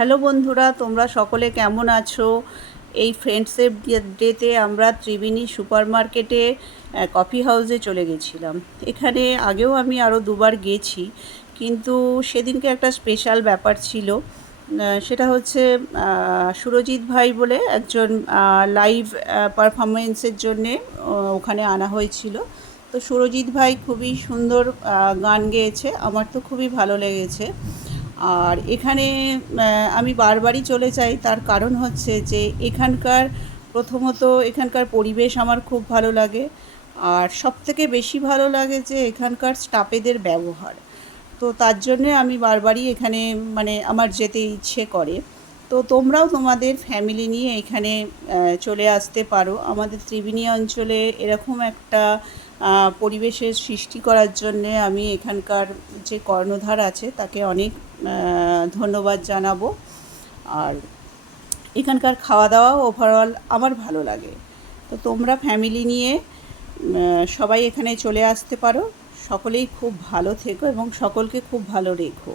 Hello বন্ধুরা, তোমরা সকলে কেমন আছো? এই ফ্রেন্ডশিপ ডেতে আমরা ত্রিবেণী সুপার মার্কেটে কফি হাউসে চলে গেছিলাম। এখানে আগেও আমি আরও দুবার গেছি, কিন্তু সেদিনকে একটা স্পেশাল ব্যাপার ছিল। সেটা হচ্ছে সুরজিৎ ভাই বলে একজন লাইভ পারফরমেন্সের জন্যে ওখানে আনা হয়েছিল। তো সুরজিৎ ভাই খুবই সুন্দর গান গেয়েছে, আমার তো খুবই ভালো লেগেছে। আর এখানে আমি বারবারই চলে যাই, তার কারণ হচ্ছে যে প্রথমত এখানকার পরিবেশ আমার খুব ভালো লাগে। আর সবথেকে বেশি ভালো লাগে যে এখানকার স্টাফেদের ব্যবহার। তো তার জন্যে আমি বারবারই এখানে আমার যেতে ইচ্ছে করে। তো তোমরাও তোমাদের ফ্যামিলি নিয়ে এখানে চলে আসতে পারো। আমাদের ত্রিবেণী অঞ্চলে এরকম একটা পরিবেশের সৃষ্টি করার জন্যে আমি এখানকার যে কর্ণধার আছে তাকে অনেক ধন্যবাদ জানাবো। আর এখানকার খাওয়া দাওয়া ওভারঅল আমার ভালো লাগে। তো তোমরা ফ্যামিলি নিয়ে সবাই এখানে চলে আসতে পারো। সকলেই খুব ভালো থেকো এবং সকলকে খুব ভালো রেখো।